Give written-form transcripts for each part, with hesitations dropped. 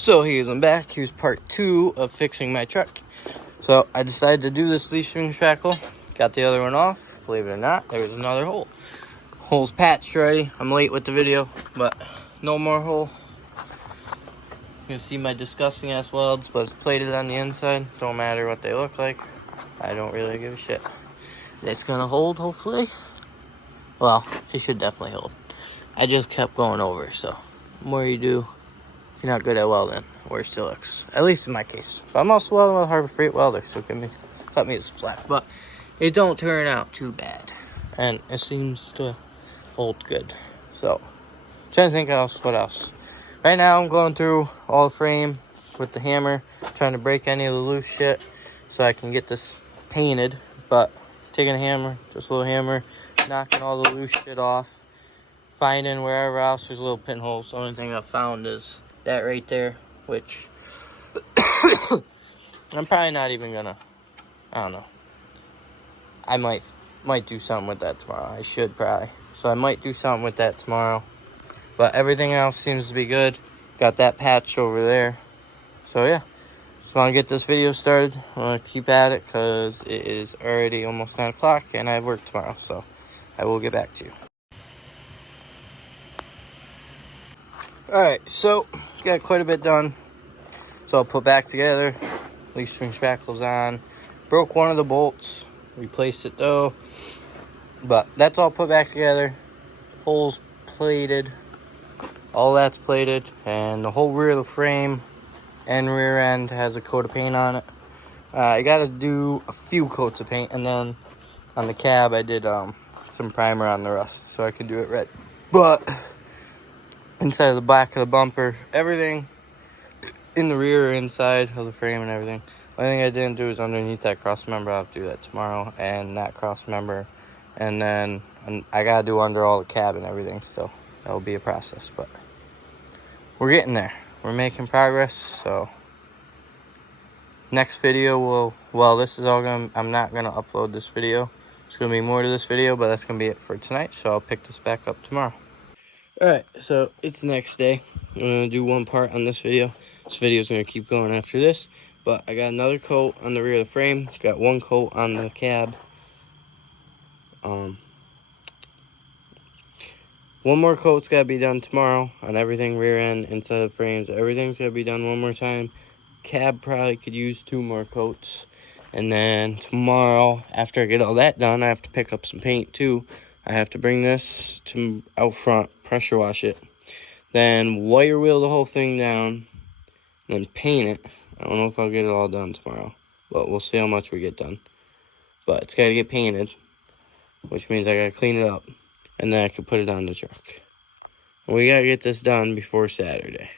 So I'm back. Here's part 2 of fixing my truck. So I decided to do this leaf spring shackle. Got the other one off. Believe it or not, there was another hole. Hole's patched already. I'm late with the video, but no more hole. You can see my disgusting ass welds, but it's plated on the inside. Don't matter what they look like. I don't really give a shit. It's gonna hold, hopefully. Well, it should definitely hold. I just kept going over, so the more you do, if you're not good at welding, worse it looks. At least in my case. But I'm also welding with Harbor Freight welder, so cut me some slack. But it don't turn out too bad. And it seems to hold good. So, trying to think what else. Right now I'm going through all the frame with the hammer, trying to break any of the loose shit so I can get this painted. But taking a hammer, just a little hammer, knocking all the loose shit off, finding wherever else there's little pinholes. The only thing I found is that right there, which I'm probably not even gonna, I don't know. I might do something with that tomorrow. I should probably. So I might do something with that tomorrow. But everything else seems to be good. Got that patch over there. So yeah, just want to get this video started. I'm going to keep at it because it is already almost 9 o'clock and I have work tomorrow. So I will get back to you. Alright, so got quite a bit done. So I'll put back together. Leaf spring shackles on. Broke one of the bolts. Replaced it though. But that's all put back together. Holes plated. All that's plated. And the whole rear of the frame and rear end has a coat of paint on it. I got to do a few coats of paint. And then on the cab I did some primer on the rust so I could do it red. But inside of the back of the bumper, everything in the rear or inside of the frame and everything. The only thing I didn't do is underneath that cross member. I'll have to do that tomorrow, and that cross member, and then I gotta do under all the cab and everything still. That will be a process, but we're getting there. We're making progress. So next video this is all I'm not gonna upload this video. There's gonna be more to this video, but that's gonna be it for tonight. So I'll pick this back up tomorrow. Alright, so it's the next day. I'm going to do one part on this video. This video is going to keep going after this. But I got another coat on the rear of the frame. Got one coat on the cab. One more coat's got to be done tomorrow on everything, rear end, inside of the frames. Everything's got to be done one more time. Cab probably could use 2 more coats. And then tomorrow, after I get all that done, I have to pick up some paint too. I have to bring this to out front, pressure wash it, then wire wheel the whole thing down, then paint it. I don't know if I'll get it all done tomorrow, but we'll see how much we get done. But it's got to get painted, which means I got to clean it up, and then I can put it on the truck. And we got to get this done before Saturday.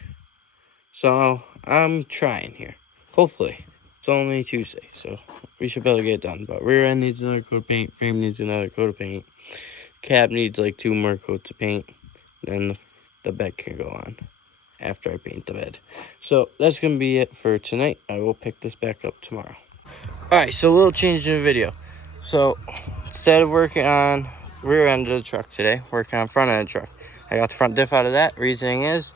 So I'm trying here. Hopefully. It's only Tuesday, so we should be able to get it done. But rear end needs another coat of paint. Frame needs another coat of paint. Cab needs like 2 more coats of paint. Then the bed can go on after I paint the bed. So that's going to be it for tonight. I will pick this back up tomorrow. Alright, so a little change in the video. So instead of working on rear end of the truck today, working on front end of the truck. I got the front diff out of that. Reasoning is,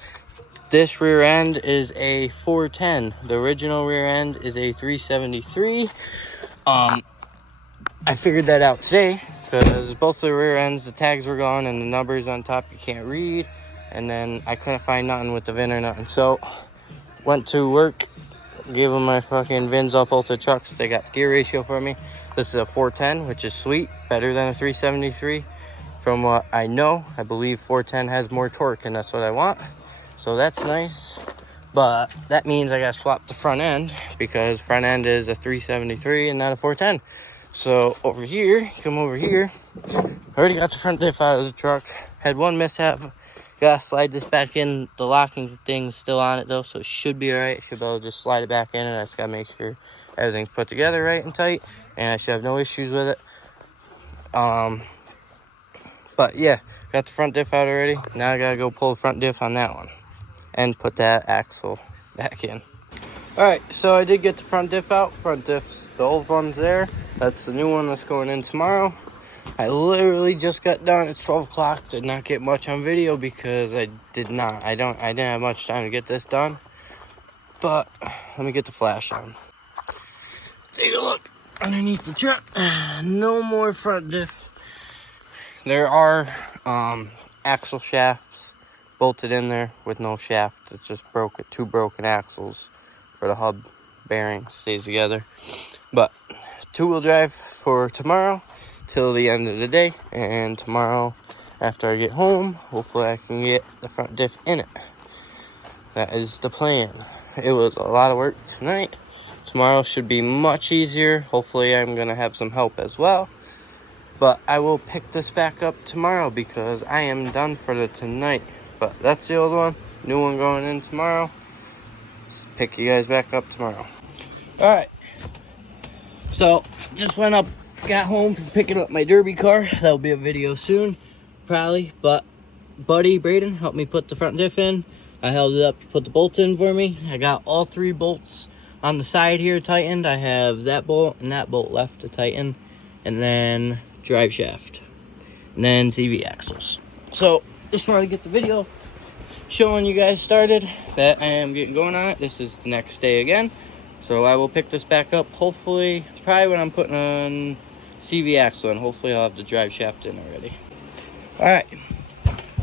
this rear end is a 410. The original rear end is a 373. I figured that out today because both the rear ends, the tags were gone and the numbers on top you can't read. And then I couldn't find nothing with the VIN or nothing. So went to work, gave them my fucking VINs off both the trucks. They got the gear ratio for me. This is a 410, which is sweet, better than a 373. From what I know, I believe 410 has more torque, and that's what I want. So that's nice, but that means I gotta swap the front end because front end is a 373 and not a 410. So over here, come over here, already got the front diff out of the truck. Had one mishap, gotta slide this back in. The locking thing's still on it though, so it should be all right. Should be able to just slide it back in, and I just gotta make sure everything's put together right and tight, and I should have no issues with it. But yeah, got the front diff out already. Now I gotta go pull the front diff on that one and put that axle back in. Alright, so I did get the front diff out. Front diff's the old one's there. That's the new one that's going in tomorrow. I literally just got done. It's 12 o'clock. Did not get much on video because I didn't have much time to get this done. But let me get the flash on. Take a look underneath the truck. No more front diff. There are axle shafts bolted in there with no shaft. It's just two broken axles for the hub bearing stays together. But two-wheel drive for tomorrow till the end of the day, and tomorrow after I get home, hopefully I can get the front diff in it. That is the plan. It was a lot of work tonight. Tomorrow should be much easier. Hopefully I'm gonna have some help as well, but I will pick this back up tomorrow because I am done for the tonight. But that's the old one, new one going in tomorrow. Pick you guys back up tomorrow. All right, so just went up, got home from picking up my derby car. That'll be a video soon probably, but buddy Braden helped me put the front diff in. I held it up, he put the bolts in for me. I got all 3 bolts on the side here tightened. I have that bolt and that bolt left to tighten, and then drive shaft, and then CV axles. So just wanted to get the video showing you guys started that I am getting going on it. This is the next day again, so I will pick this back up hopefully probably when I'm putting on CV axle, and hopefully I'll have the drive shaft in already. All right,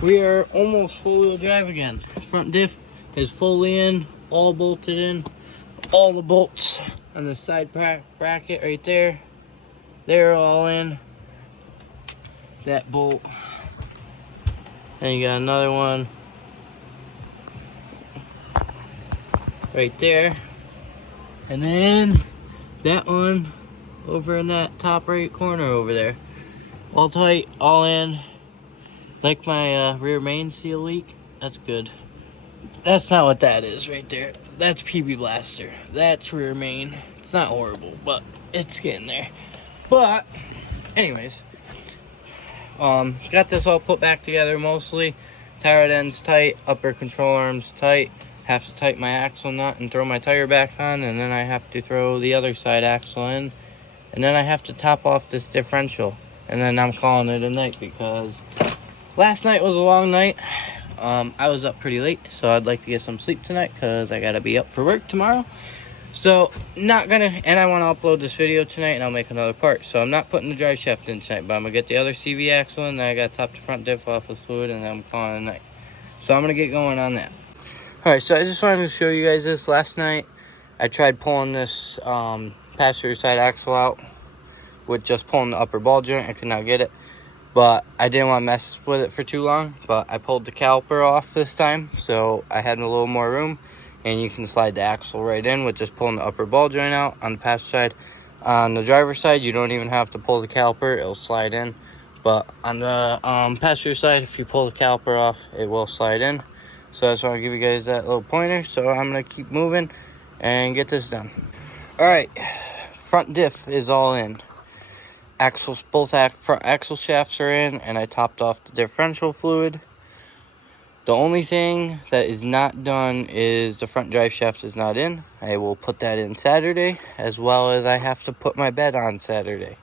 we are almost full-wheel drive again. Front diff is fully in, all bolted in. All the bolts on the side bracket right there, they're all in. That bolt. Then you got another one right there. And then that one over in that top right corner over there. All tight, all in. Like my rear main seal leak, that's good. That's not what that is right there. That's PB Blaster. That's rear main. It's not horrible, but it's getting there. But anyways, got this all put back together mostly. Tire ends tight, upper control arms tight. Have to tighten my axle nut and throw my tire back on, and then I have to throw the other side axle in, and then I have to top off this differential, and then I'm calling it a night because last night was a long night. I was up pretty late, so I'd like to get some sleep tonight because I gotta be up for work tomorrow. So and I want to upload this video tonight, and I'll make another part. So I'm not putting the drive shaft in tonight, but I'm gonna get the other CV axle in. Then I gotta top the front diff off with fluid, and then I'm calling it a night. So I'm gonna get going on that. All right, so I just wanted to show you guys this. Last night I tried pulling this passenger side axle out with just pulling the upper ball joint. I could not get it, but I didn't want to mess with it for too long. But I pulled the caliper off this time, so I had a little more room, and you can slide the axle right in with just pulling the upper ball joint out on the passenger side. On the driver's side, you don't even have to pull the caliper, it'll slide in. But on the passenger side, if you pull the caliper off, it will slide in. So I just want to give you guys that little pointer. So I'm going to keep moving and get this done. All right, front diff is all in. Axles, both front axle shafts are in, and I topped off the differential fluid. The only thing that is not done is the front drive shaft is not in. I will put that in Saturday, as well as I have to put my bed on Saturday.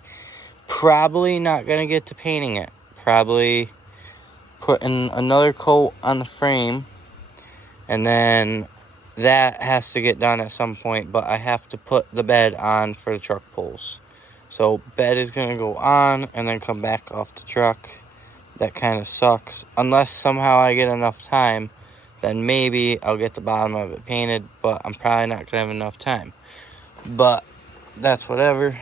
Probably not going to get to painting it. Probably putting another coat on the frame, and then that has to get done at some point, but I have to put the bed on for the truck pulls. So bed is going to go on and then come back off the truck. That kind of sucks. Unless somehow I get enough time, then maybe I'll get the bottom of it painted, but I'm probably not going to have enough time. But that's whatever.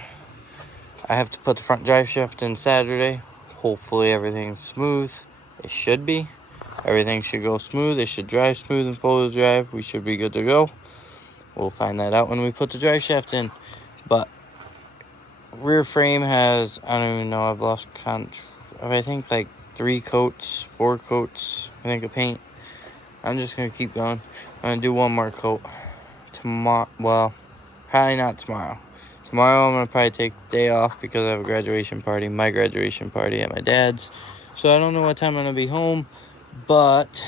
I have to put the front drive shaft in Saturday. Hopefully everything's smooth. It should be. Everything should go smooth. It should drive smooth in full-wheel drive. We should be good to go. We'll find that out when we put the drive shaft in. But rear frame has, I don't even know, I've lost count. I think like 3 coats, 4 coats, I think, of paint. I'm just going to keep going. I'm going to do one more coat tomorrow. Well, probably not tomorrow. Tomorrow I'm going to probably take the day off because I have a graduation party, my graduation party at my dad's. So I don't know what time I'm going to be home. But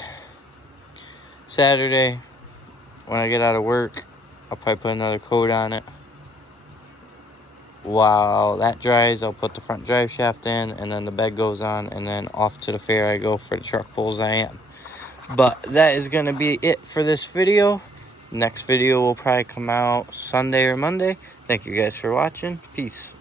Saturday, when I get out of work, I'll probably put another coat on it. While that dries, I'll put the front drive shaft in, and then the bed goes on, and then off to the fair I go for the truck pulls I am. But that is going to be it for this video. Next video will probably come out Sunday or Monday. Thank you guys for watching. Peace.